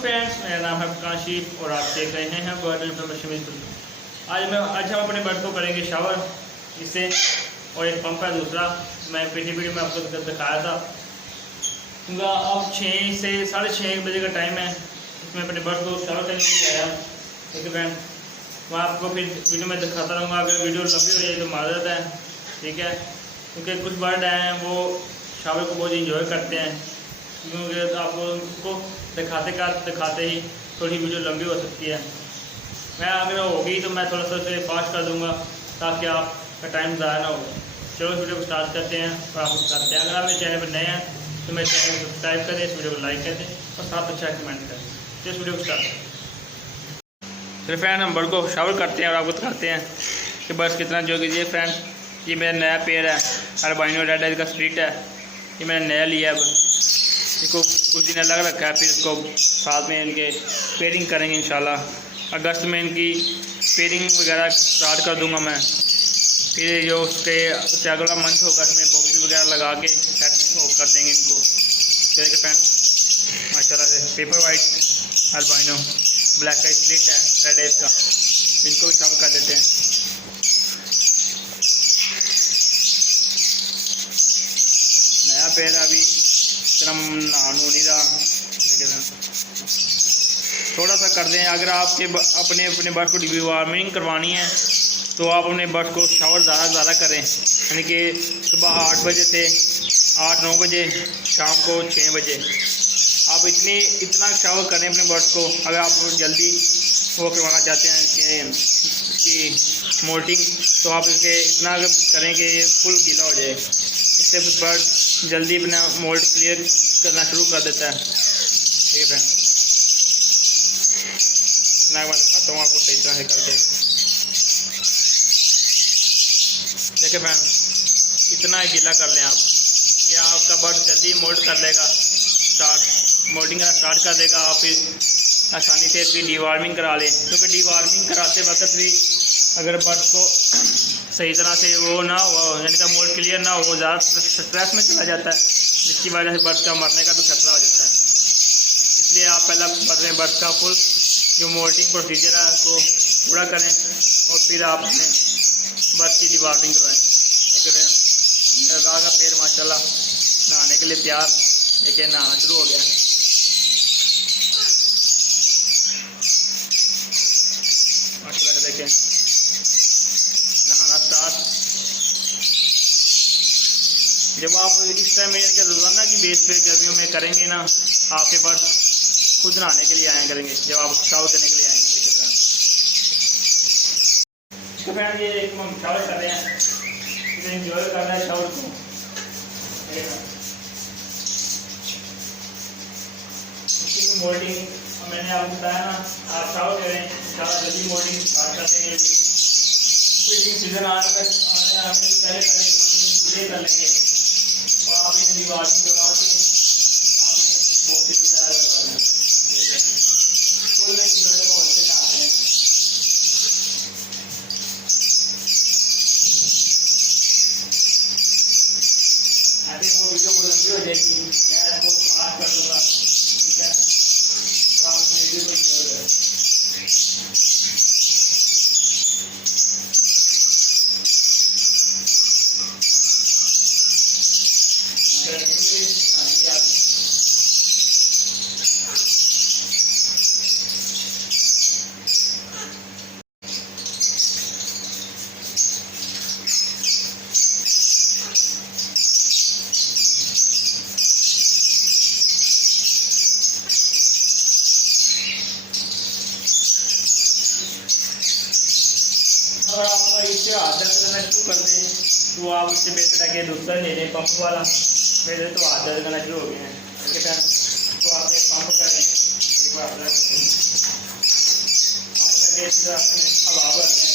Friends, मेरा नाम है काशिफ और आप देख रहे हैं बर्ड इन्फॉर्मेशन। आज हम अपने बर्ड को करेंगे शावर इससे, और एक पंप है दूसरा, मैं पिछली वीडियो में आपको दिखाया था। अब 6 से 6:30 बजे का टाइम है। इसमें अपने बर्ड को शावर करने के लिए आया। ठीक है फ्रेंड, मैं आपको फिर वीडियो में दिखाता रहूँगा। अगर वीडियो लंबी हो जाए तो माजरत है, ठीक है, क्योंकि कुछ बर्ड हैं वो शावर को बहुत इंजॉय करते हैं। क्योंकि आपको उनको दिखाते ही थोड़ी वीडियो लंबी हो सकती है। मैं अगर होगी तो मैं थोड़ा सा उसे फास्ट कर दूंगा ताकि आपका टाइम ज़्यादा ना हो। चलो इस वीडियो को स्टार्ट करते हैं और आपको बताते हैं। अगर आप मेरे चैनल पर नए हैं तो मेरे चैनल को सब्सक्राइब करें, इस वीडियो को लाइक कर दें और साथ अच्छा कमेंट करें। तो इस वीडियो को स्टार्ट करें। फिर फ्रेंड हम बर्ड को शावर करते हैं और आपको दिखाते हैं कि बर्ड्स कितना जो कीजिए। फ्रेंड, ये मेरा नया पेड़ है, अल्बाइनो रेड आई का स्प्लिट है। ये मैंने नया लिया। अब इसको कुछ दिन अलग रखा है, फिर इसको साथ में इनके पेयरिंग करेंगे इंशाल्लाह। अगस्त में इनकी पेयरिंग वगैरह स्टार्ट कर दूंगा मैं। फिर जो उसके अगला मंथ होगा इसमें बॉक्सेस वगैरह लगा के सेट कर देंगे इनको। चलिए फ्रेंड, माशाल्लाह से पेपर वाइट अल्बाइनो ब्लैक का स्प्लिट है रेड एज का, इनको भी शामिल कर देते हैं। नया पेड़ अभी नहीं रहा, थोड़ा सा कर दें। अगर आपके अपने बर्ड को डिवॉर्मिंग करवानी है तो आप अपने बर्ड को शावर ज़्यादा करें, यानी कि सुबह 8 बजे से 8-9 बजे, शाम को 6 बजे। आप इतना शावर करें अपने बर्ड को। अगर आप जल्दी वो करवाना चाहते हैं कि मोल्टिंग, तो आप इसे इतना करें कि फुल गीला हो जाए। इससे बर्ड जल्दी अपना मोल्ड क्लियर करना शुरू कर देता है। ठीक है फ्रेंड, मैं दिखाता हूँ आपको सही तरह से करके। देखिए फ्रेंड, इतना गीला कर लें आप, ये आपका बर्ड जल्दी मोल्ड कर लेगा, मोल्डिंग करना स्टार्ट कर देगा। आप फिर आसानी से इसकी डीवार्मिंग करा लें, क्योंकि डीवार्मिंग कराते वक्त भी अगर बर्ड को सही तरह से वो ना हो, यानी कि मोल्ड क्लियर ना हो, ज़्यादा स्ट्रेस में चला जाता है, जिसकी वजह से बर्ड का मरने का भी खतरा हो जाता है। इसलिए आप पहला बर्ड का फुल जो मोल्टिंग प्रोसीजर है उसको पूरा करें और फिर आप अपने बर्ड की डीवार्मिंग करवाएँ। मेरा राह का पेड़ माशाल्लाह नहाने के लिए तैयार, लेकिन नहाना शुरू हो गया। माशाल्लाह देखें, नहाना स्टार्ट। जब आप इस टाइम के रोज़ाना की बेस पे गर्मियों में करेंगे ना, आपके बर्ड खुद नहाने के लिए आया करेंगे जब आप शावर करने के लिए आएंगे। तो फ्रेंड, ये हम शावर कर रहे हैं, एंजॉय कर रहे हैं शावर को। मोल्डिंग मैंने आपको बताया ना, आप शावर करें, जल्दी मोल्डिंग स्टार्ट कर देंगे। सीजन आने से पहले कर लेंगे और आप इन्हें दीवार करवा के आप इन्हें बॉक्सेस वगैरह लगा दें। फुल में इंजॉय होते जा रहे हैं। ऐसे वो वीडियो को लंबी हो जाएगी, मैं इसको पास कर दूंगा, ठीक है, और आप वीडियो को इंजॉय करें। अगर आप इससे हाथ दर्द करना शुरू कर दें तो आप इससे बेहतर है कि दूसरा ले लें पंप वाला। मेरे तो हाथ दर्द करना शुरू हो गए हैं तो आप एक पंप करें, एक बार पंप करके इस तरह अपने हवा भर दें।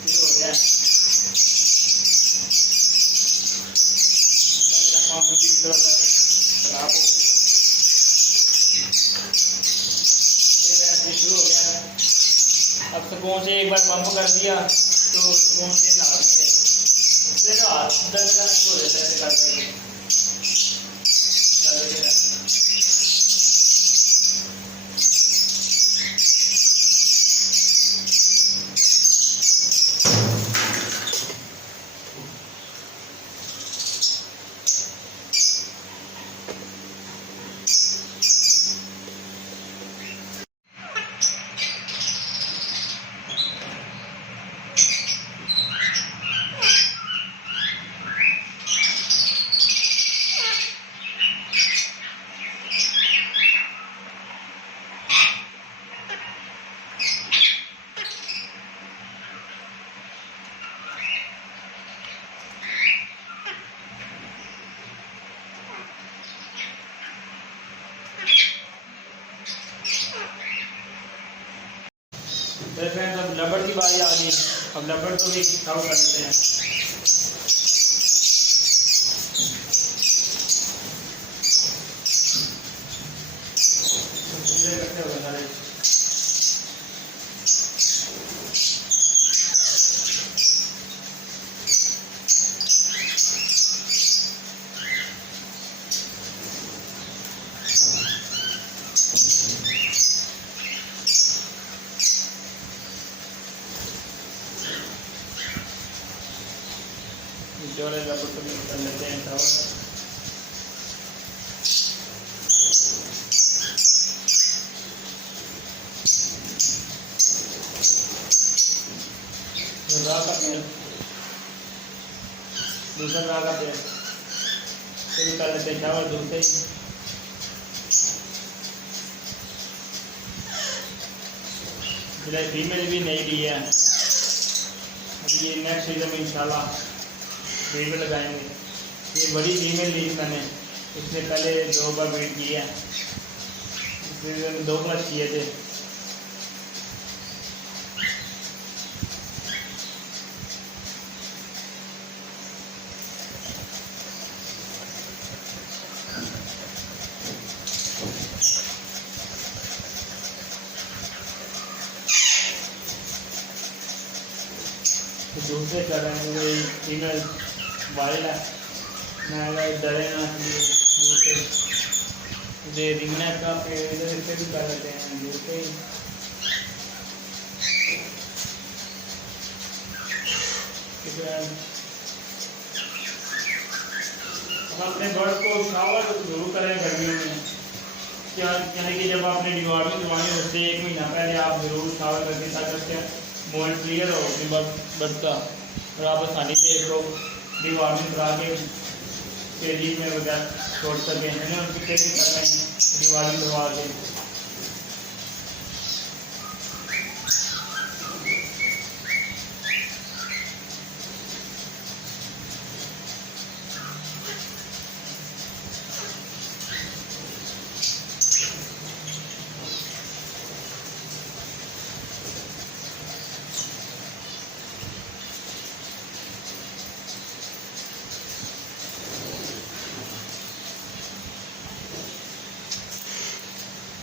शुरू हो गया पंप की तरह खराब हो शुरू हो गया। अब सुकून से एक बार पंप कर दिया तो सुकून से नहा लिए, फिर हाथ दर्द करना शुरू हो जाता है। फ्रेंड्स अब रबड़ की बारी आ गई। अब रबड़ को भी काउंट कर लेते हैं। जोड़े रबड़ को भी कर लेते हैं टावर। दूसरा राह का पेड़ तो भी कर लेते हैं टावर दूसरे ही। फीमेल भी नहीं ली है, ये नेक्स्ट सीजन में इंशाल्लाह फीमेल लगाएंगे। ये बड़ी फीमेल ली मैंने, इसने पहले 2 बार ब्रीड की है, 2 प्लस किए थे। दूसरे कर रहे हैं वही फीमेल वाइल्ड है, मैं डरे ना दूसरे जो रिंगना का पेड़ इसे भी कर लेते हैं दूसरे ही। अपने बर्ड को शावर जरूर करें गर्मियों में, क्या यानी कि जब आपने डिवार्मिंग करवानी उससे 1 महीना पहले आप जरूर शावर करके ताकि मोल्ड क्लियर हो अपनी बर्ड का, और आप आसानी से इसको डिवार्मिंग करा के तेजी में वगैरह छोड़ सकें है ना, उनकी तेजी कर रहे हैं डिवार्मिंग करवा के।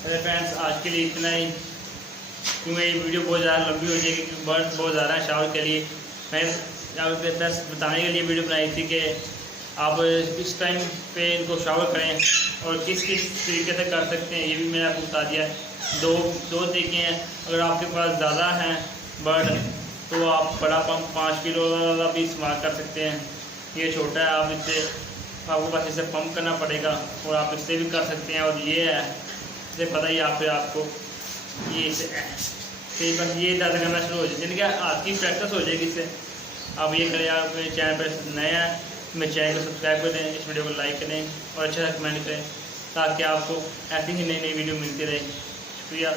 अरे फ्रेंड्स आज के लिए इतना ही, क्योंकि ये वीडियो बहुत ज़्यादा लंबी हो जाएगी क्योंकि बर्ड बहुत ज़्यादा है शावर के लिए। मैं आपको बस बताने के लिए वीडियो बनाई थी कि आप इस टाइम पे इनको शावर करें और किस किस तरीके से कर सकते हैं, ये भी मैंने आपको बता दिया है। दो तरीके हैं। अगर आपके पास ज़्यादा हैं बर्ड तो आप बड़ा पंप 5 किलो वाला भी इस्तेमाल कर सकते हैं। ये छोटा है, आप इससे आपको बस इसे पंप करना पड़ेगा और आप इससे भी कर सकते हैं। और ये है इसे पता ही आपको ये इसे बस ये दर्द करना शुरू हो जाए, यानी कि आपकी प्रैक्टिस हो जाएगी इससे। आप ये करें, आप मेरे चैनल पर नए हैं मेरे चैनल को सब्सक्राइब कर दें, इस वीडियो को लाइक करें और अच्छा सा कमेंट करें ताकि आपको ऐसी ही नई नई वीडियो मिलती रहे। शुक्रिया।